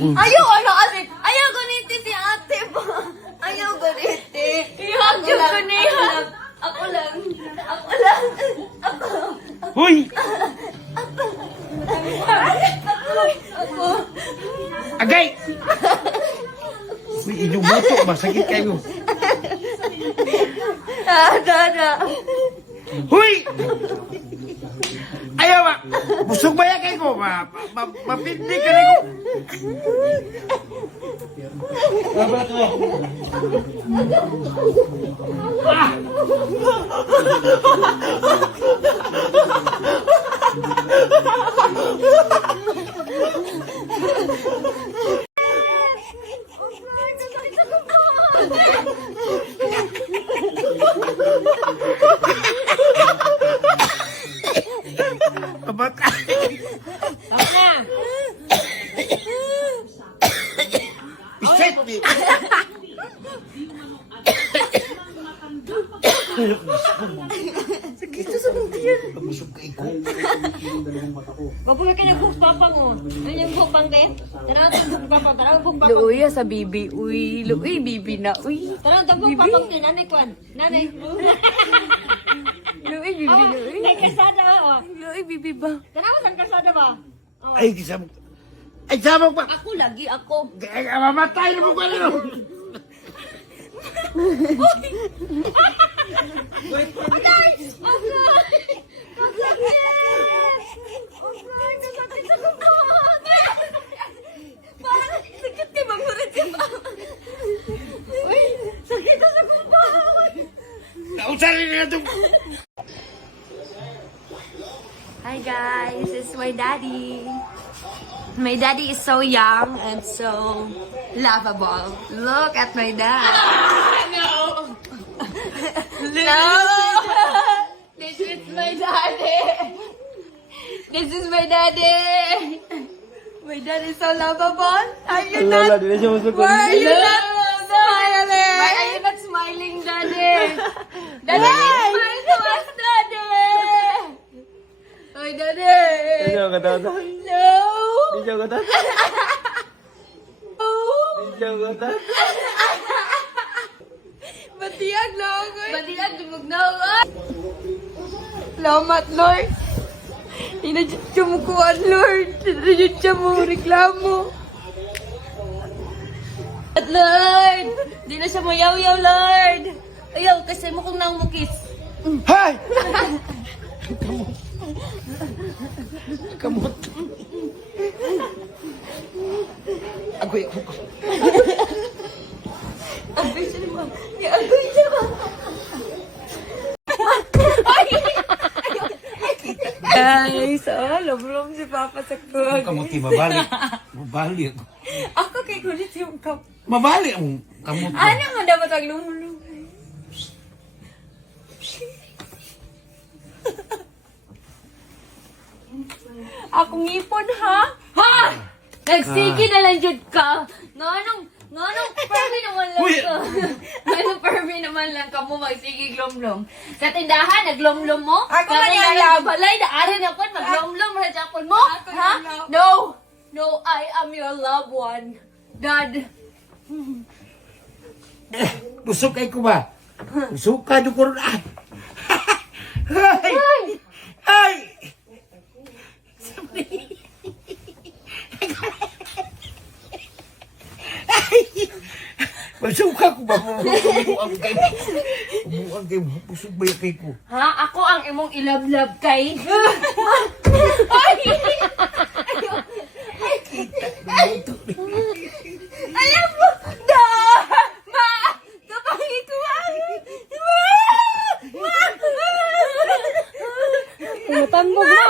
Ayaw, ano kasi? Ayaw ganiti si ate ba? Ayaw ganiti. Ayaw ganiti. Ako lang. Ako lang. Ako. Hoy! Ako. Agay! Uy, inyong boto, masakit kayo. Dada. Huy! Ayaw ba? Busog ba yan kayo? Mapindi ka na ko. Babat mo. Babat ka. Ako na. Iset! Sakit sa buntiyan. Busog ka ikaw. Kapag ka na papa mo. Ano yung bukpang kayo? Tara ito bukpang. Tara bukpang. Luuya sa bibi. Uy. Luuy bibi na. Uy. Tara ito bukpang ko. Nanay Kwan. Nanay. Luuy bibi na. Uy. May kasada o. Luuy bibi ba? Tara ko saan kasada ba? Ay, kisabog. Ay, sabog pa. Ako lagi ako. Ay, mamatay na mo ka na. Agay! Agay! Agay! Kasakit sa kumbahan! Parang sakit kay Mamurit si Mama. Uy! Sakit na sa kumbahan! Nausarin na ito. Hi guys! It's my daddy. My daddy is so young and so lovable. Look at my dad. No! No! This is my daddy. This is my daddy. My dad is so lovable. Are you not? Why are you not smiling? Why are you not smiling, daddy? Daddy, smile to us, daddy. Hi, daddy. Bisa ka tata? No. Bisa ka tata? No. Bisa ka tata? Batiyag na ako. Batiyag, dumag na ako. Salamat, Lord. Tinadjud siya mo kuhan, Lord. Tinadjud siya mo reklamo. At Lord, di na siya mayaw-yaw, Lord. Ayaw, kasi mo kong naumukis. Hay! Kamot. Agoy ako. Agoy siya naman. Agoy siya naman. Guys, lom-lom si Papa sa kog. Kamot, mabalik. Mabalik. Ako kay kulit yung kap. Mabalik ang kamot. Ano nga dapat ang lumulong? Akong ipon, ha? Ha? Nagsigi na lang dyan ka. Nganong permi naman lang Uy! ka. Nganong permi naman lang ka mo magsigi glom-lom. Sa tindahan, naglom-lom mo? Ako man yung love. Balay, naarin ako, maglom-lom na Japon mo? Ha? No! No, I am your loved one. Dad. Busog kay ko ba? Busog ka do ko ron. Ay! Ay! Busog ka ko ba? Bumuang kay. Bumuang kay. Busog ba yung kay ko? Ha? Ako ang imong ilab-lab kay. Ay! Alam mo! Da! Ma! Kapangit ko ang... Ma! Ma! Tumutambog na!